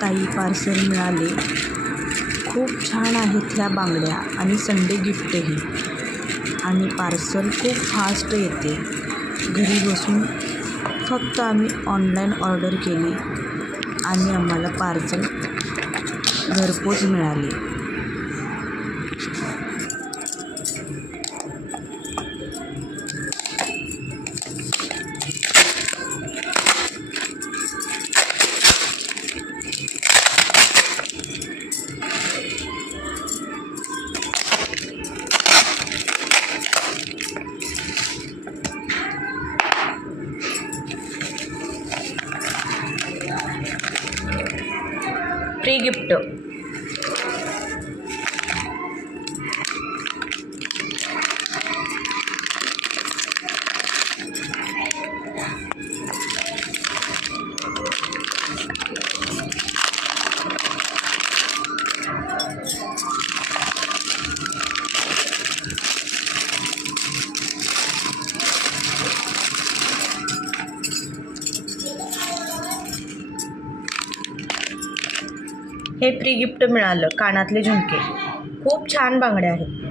ताई पार्सल मिळाले. खूप छान आहेत ह्या बांगड्या आणि संडे गिफ्टही. आणि पार्सल खूप फास्ट येते. घरी बसून फक्त आम्ही ऑनलाईन ऑर्डर केली आणि आम्हाला पार्सल घरपोच मिळाले. Free gift. हे फ्री गिफ्ट मिळालं. कानातले झुमके खूप छान बांगड्या आहेत.